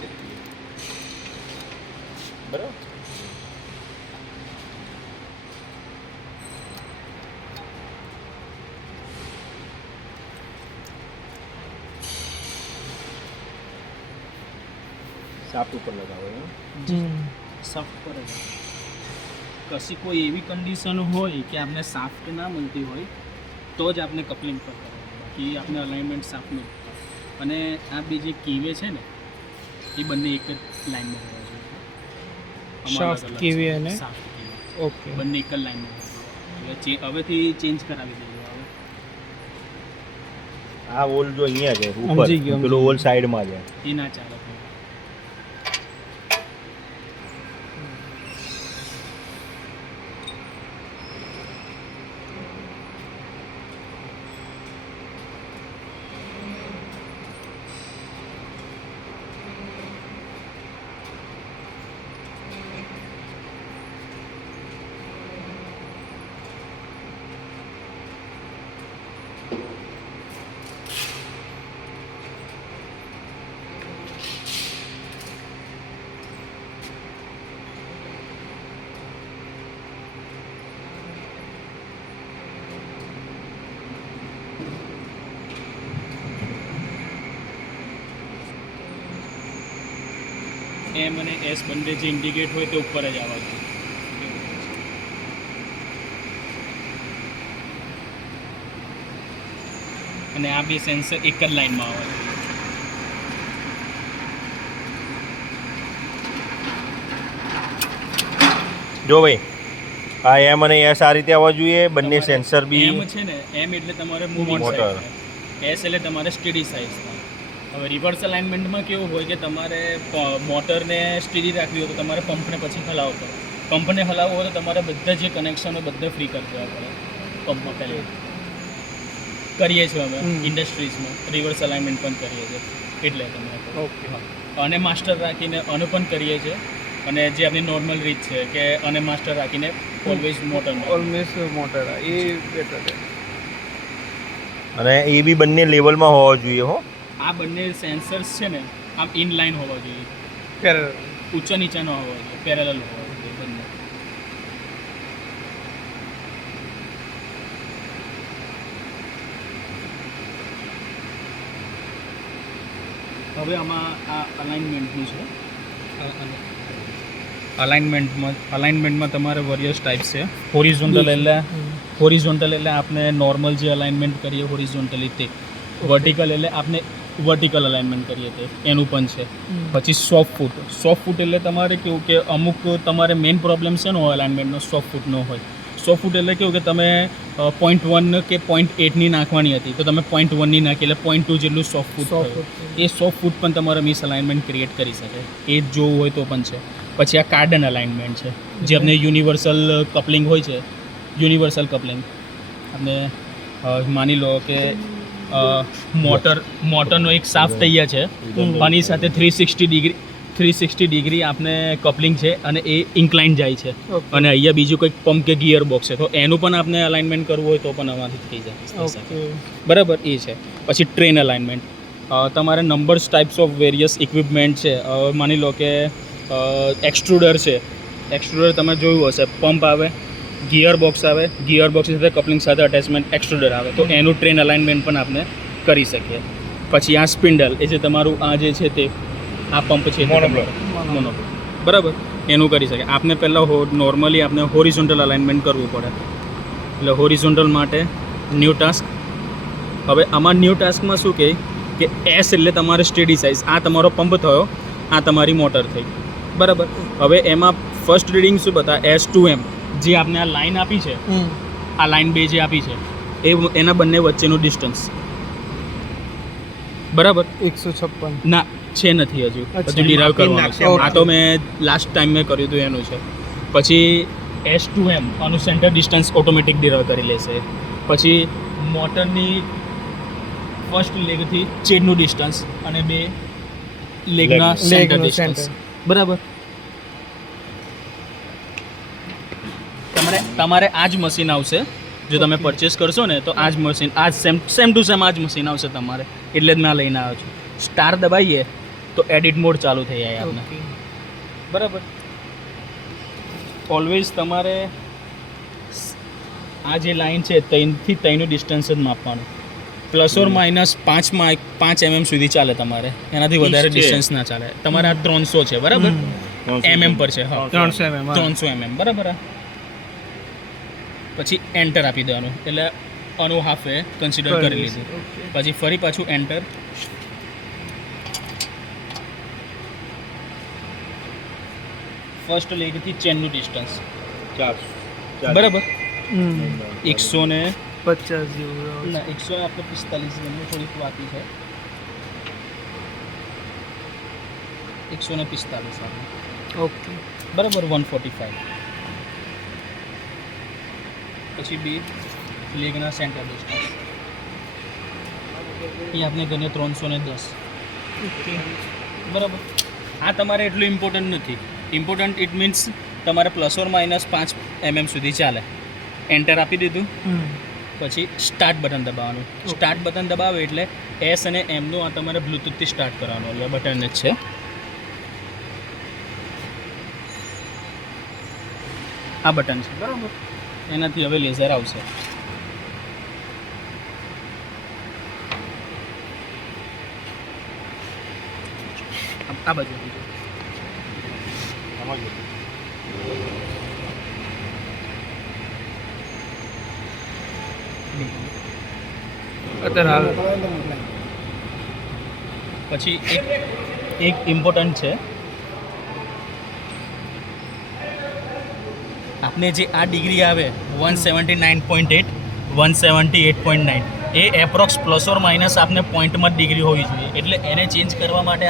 કરી શકીએ. બરાબર. સાફ ઉપર લગાવો સાફ્ટ પર જ. કશી કોઈ એવી કન્ડિશન હોય કે આપણે સાફ્ટ ના મળતી હોય તો જ આપણે કપલિંગ પર કરવાનું, બાકી આપણે અલાઇનમેન્ટ સાફ નહીં. અને આ બે જે કીવે છે ને એ બંને એક જ લાઇનમાં હોવા જોઈએ. સોફ્ટ કીવે અને સાફ્ટ કીવે ઓકે બંને એક જ લાઇનમાં હોવા જોઈએ. હવેથી ચેન્જ કરાવી દઈએ. હવે આ હોલ જો અહીંયા છે ઉપર, સમજી ગયો, પેલો હોલ સાઈડમાં છે. એ ના ચાલે. એમ અને એસ બંને જે ઇન્ડિકેટ હોય તે ઉપર જ આવવા જોઈએ. અને આ બે સેન્સર એક જ લાઇનમાં આવવા જોઈએ. જો ભાઈ આ એમ અને એસ આ રીતે આવવા જોઈએ. બંને સેન્સર બી એમ છે ને, એમ એટલે તમારે મૂવિંગ મોટર. સાઇઝ, એસ એટલે તમારે સ્ટેડી સાઇઝ. હવે રિવર્સ અલાઇનમેન્ટમાં કેવું હોય કે તમારે મોટરને સ્ટેડી રાખવી હોય તો તમારે પંપને પછી હલાવવો પડે. પંપને હલાવવો હોય તો તમારે બધા જે કનેક્શનો બધા ફ્રી કરી દેવા પડે પંપમાં. પહેલાં કરીએ છીએ અમે ઇન્ડસ્ટ્રીઝમાં રિવર્સ અલાઇનમેન્ટ પણ કરીએ છીએ. એટલે તમે ઓકે અને માસ્ટર રાખીને અને પણ કરીએ છીએ. અને જે આપણી નોર્મલ રીત છે કે અને માસ્ટર રાખીને ઓલવેઝ મોટરમાં. ઓલવેઝ મોટર એ બેટર છે. અને એ બી બંને લેવલમાં હોવા જોઈએ. હો આ બંને સેન્સર્સ છે ને આમ ઇનલાઇન હોવા જોઈએ, પેરેલલ ઊંચા નીચા ન હોવા જોઈએ, પેરેલલ હોવા જોઈએ બંને. હવે આમાં આ અલાઇનમેન્ટનું છે. અલાઇનમેન્ટમાં તમારે વેરિયસ ટાઈપ્સ છે. હોરિઝોન્ટલ એટલે આપણે નોર્મલ જે અલાઇનમેન્ટ કરીએ હોરિઝોન્ટલી તે. વર્ટિકલ એટલે આપણે વર્ટિકલ અલાઇનમેન્ટ કરીએ તે એનું પણ છે. પછી સોફ્ટ ફૂટ એટલે તમારે કેવું કે અમુક તમારે મેઇન પ્રોબ્લેમ છે ને અલાઇનમેન્ટનો સોફ્ટ ફૂટ ન હોય. સોફ્ટ ફૂટ એટલે કેવું કે તમે 0.1 કે 0.8ની નાખવાની હતી તો તમે 0.1ની નાખી એટલે 0.2 જેટલું સોફ્ટ ફૂટ થયું. એ સોફ્ટ ફૂટ પણ તમારે મિસ અલાઇનમેન્ટ ક્રિએટ કરી શકે. એ જ જોવું હોય તો પણ છે. પછી આ કાર્ડન અલાઇનમેન્ટ છે જે આપણે યુનિવર્સલ કપલિંગ હોય છે. યુનિવર્સલ કપલિંગ આપણે માની લો કે મોટરનો એક સાફ તૈયાર છે, આની સાથે 360 ડિગ્રી આપણે કપલિંગ છે અને એ ઇન્ક્લાઇન જાય છે. અને અહીંયા બીજું કંઈક પંપ કે ગિયર બોક્સ છે તો એનું પણ આપણે અલાઇનમેન્ટ કરવું હોય તો પણ આમાંથી થઈ જાય. બરાબર. એ છે. પછી ટ્રેન અલાઇનમેન્ટ તમારે numbers types of various equipment છે. માની લો કે એક્સટ્રુડર છે. એક્સટ્રુડર તમે જોયું હશે, પંપ આવે, ગિયર બોક્સ આવે, ગિયર બોક્સ સાથે કપલિંગ સાથે અટેચમેન્ટ એક્સટ્રુડર આવે તો એનું ટ્રેન અલાઇનમેન્ટ પણ આપણે કરી શકીએ. પછી આ સ્પિન્ડલ એ જે તમારું આ જે છે તે આ પંપ છે મોનોબ્લોક, બરાબર, એનું કરી શકે. આપણે પહેલાં નોર્મલી આપણે હોરિઝોન્ટલ અલાઇનમેન્ટ કરવું પડે. એટલે હોરિઝોન્ટલ માટે ન્યૂ ટાસ્ક. હવે આમાં ન્યૂ ટાસ્કમાં શું કહે કે એસ એટલે તમારે સ્ટેડી સાઇઝ. આ તમારો પંપ થયો, આ તમારી મોટર થઈ, બરાબર. હવે એમાં ફર્સ્ટ રીડિંગ શું બતા S2M જે આપણે આ લાઈન આપી છે, આ લાઈન 2 જે આપી છે એ એના બંને વચ્ચેનું ડિસ્ટન્સ, બરાબર. 156 ના છે નથી હજુ ડિરાઈવ કરવાનું છે. આ તો મેં લાસ્ટ ટાઈમ મેં કર્યું હતું એનું છે. પછી S2M આનું સેન્ટર ડિસ્ટન્સ ઓટોમેટિક ડિરાઈવ કરી લેશે. પછી મોટરની ફર્સ્ટ લેગથી ચેડનું ડિસ્ટન્સ અને 2 લેગના સેન્ટર ડિસ્ટન્સ, બરાબર. તમારે આ જ મશીન આવશે જો તમે પરચેસ કરશો ને તો આ જ મશીન, આ જ સેમ ટુ સેમ આ જ મશીન આવશે તમારે. એટલે જ મેં લઈને આવ્યો છું. સ્ટાર દબાઈએ તો એડિટ મોડ ચાલુ થઈ જાય આપણે ઓકે બરાબર. ઓલવેઝ તમારે આ જે લાઈન છે ત્રણથી ત્રણનું ડિસ્ટન્સ જ માપવાનું. પ્લસ ઓર માઇનસ 5 mm સુધી ચાલે તમારે, એનાથી વધારે છે. ડિસ્ટન્સ ના ચાલે. તમારે આ 300 છે બરાબર, mm પર છે. હા 300 mm 300 mm બરાબર. પછી એન્ટર આપી દેવાનું, એટલે આનું હાફ એ કન્સિડર કરી લીધું. પછી ફરી પાછું એન્ટર. ફર્સ્ટ લેગથી ચેનનું ડિસ્ટન્સ 4 બરાબર 100 ને 50 જેવું ના 100 આપણે 45 એમની થોડીક બાકી છે. 145 આપણે ઓકે બરાબર 145. પછી બી લેગના સેન્ટર ડિસ્ટન્સ એ આપણે ગણીએ 310 ઓકે બરાબર. આ તમારે એટલું ઇમ્પોર્ટન્ટ નથી. ઇમ્પોર્ટન્ટ ઇટ મીન્સ તમારે પ્લસ ઓર માઇનસ 5 mm સુધી ચાલે. એન્ટર આપી દીધું, પછી સ્ટાર્ટ બટન દબાવવાનું. સ્ટાર્ટ બટન દબાવે એટલે એસ અને એમનું આ તમારે બ્લૂટૂથથી સ્ટાર્ટ કરવાનું. એટલે બટન જ છે. આ બટન છે બરાબર, એનાથી હવે લેઝર આવશે. આ બાજુ અત્યારે હાલ પછી એક ઇમ્પોર્ટન્ટ છે, આપને જે આ ડિગ્રી આવે 179.8 178.9 એ એપ્રોક્સ પ્લસ ઓર માઇનસ આપને પોઈન્ટમાં જ ડિગ્રી હોવી જોઈએ. એટલે એને ચેન્જ કરવા માટે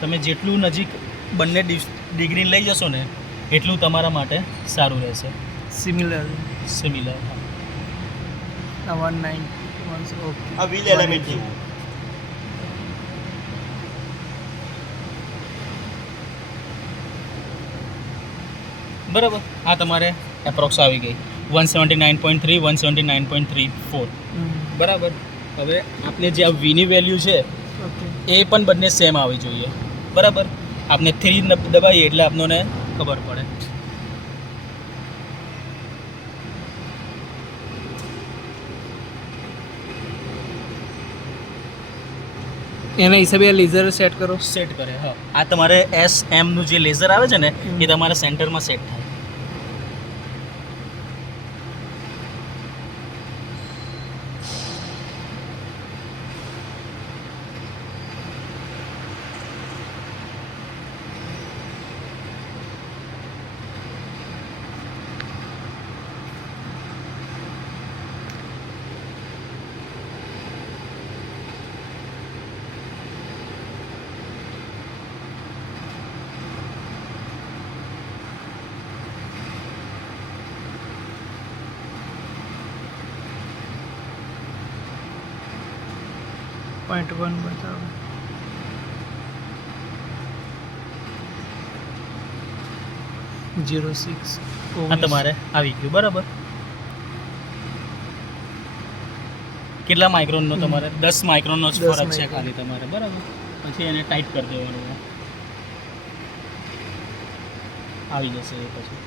તમે જેટલું નજીક બંને ડિગ્રી લઈ જશો ને એટલું તમારા માટે સારું રહેશે. સિમિલર સિમિલર 191 ઓકે આ વ્હીલ એલિમેન્ટ જેવું. બરાબર. આ તમારે એપ્રોક્સ આવી ગઈ 179.3 179.34 બરાબર. હવે આપણે જે આ વીની વેલ્યુ છે ઓકે એ પણ બંને સેમ આવી જોઈએ બરાબર. આપણે 3 દબાવીએ એટલે આપણને ખબર પડે. એના હિસાબે આ લેઝર સેટ કરો. સેટ કરે. હા, આ તમારે એસ એમનું જે લેઝર આવે છે ને એ તમારા સેન્ટરમાં સેટ થાય. .1 બતાવો. .06 આ તમારે આવી ગયું બરાબર. કેટલા માઇક્રોનનો તમારે 10 માઇક્રોનનો જ 10 ફરક છે માઇક્રોન. ખાલી તમારે બરાબર. પછી એને ટાઈટ કરી દેવાનું. આવી જશે એ પછી.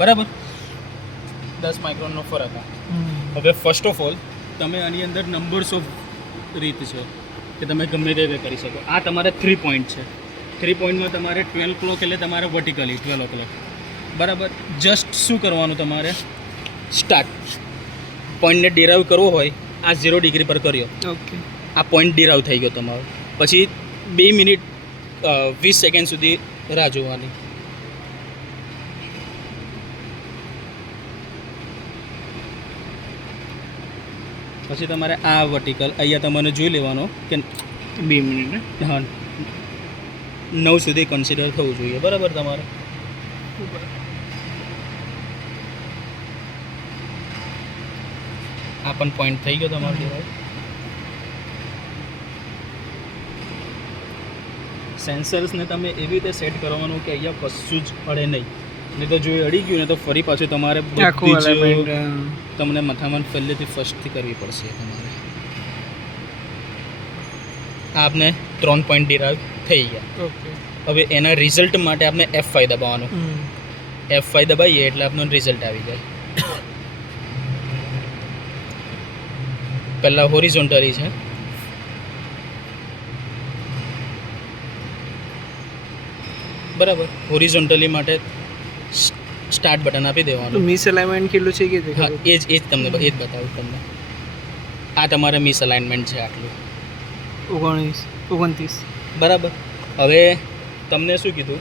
બરાબર 10 માઇક્રોનનો ફરક. હવે ફર્સ્ટ ઓફ ઓલ તમે આની અંદર નંબર્સ ઓફ રીત છે કે તમે ગમે તે કરી શકો. આ તમારે 3 પોઈન્ટ છે. 3 પોઈન્ટમાં તમારે 12 ક્લોક એટલે તમારે વર્ટિકલી 12 o'clock બરાબર. જસ્ટ શું કરવાનું તમારે, સ્ટાર્ટ પોઈન્ટને ડિરાઈવ કરવો હોય આ 0 ડિગ્રી પર કર્યો, ઓકે આ પોઈન્ટ ડિરાઈવ થઈ ગયો તમારો. પછી 2 મિનિટ 20 સેકન્ડ સુધી રાહ જોવાની. પછી તમારે આ વર્ટિકલ અહીંયા તમારે જોઈ લેવાનો કે 2 મિનિટ હા 9 સુધી કન્સિડર થવું જોઈએ બરાબર તમારે. આ પણ પોઈન્ટ થઈ ગયો તમારો ડિરાઈવ. સેન્સર્સને તમે એવી રીતે સેટ કરવાનું કે અહીંયા કશું જ અડે નહીં, નહીં તો જો એ અડી ગયું ને તો ફરી પાછું તમારે આખું બધી જ alignment, તમને મથામાં પહેલેથી ફર્સ્ટથી કરવી પડશે તમારે. આ આપને 3 પોઈન્ટ ડિરાઈવ થઈ ગયા. ઓકે. હવે એના રિઝલ્ટ માટે આપણે F5 દબાવવાનું. F5 દબાવીએ એટલે આપણું રિઝલ્ટ આવી જાય. પહેલાં હોરિઝોન્ટલી છે, બરાબર. હોરિઝોન્ટલી માટે સ્ટાર્ટ બટન આપી તો દેવાનું. મિસ અલાઇનમેન્ટ કેટલું છે કે હા, એ જ તમને એ જ બતાવું તમને. આ તમારે મિસ અલાઇનમેન્ટ છે આટલું, 29. બરાબર. હવે તમને શું કીધું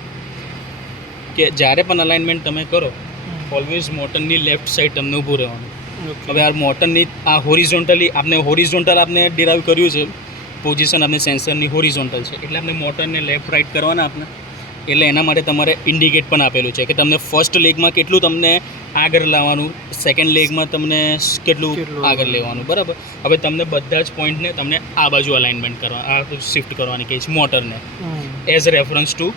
કે જ્યારે પણ અલાઇનમેન્ટ તમે કરો ઓલવેઝ મોટરની લેફ્ટ સાઈડ તમને ઊભું રહેવાનું. હવે આ મોટરની આ હોરિઝોન્ટલી આપણે ડિરાઈવ કર્યું છે પોઝિશન, આપણે સેન્સરની હોરિઝોન્ટલ છે એટલે આપણે મોટરને લેફ્ટ રાઈટ કરવાના આપણે. એટલે એના માટે તમારે ઇન્ડિકેટ પણ આપેલું છે કે તમને ફર્સ્ટ લેગમાં કેટલું તમને આગળ લાવવાનું, સેકન્ડ લેગમાં તમને કેટલું આગળ લેવાનું, બરાબર. હવે તમને બધા જ પોઈન્ટને તમને આ બાજુ અલાઇનમેન્ટ કરવા, આ શિફ્ટ કરવાની કહે છે મોટરને એઝ રેફરન્સ ટુ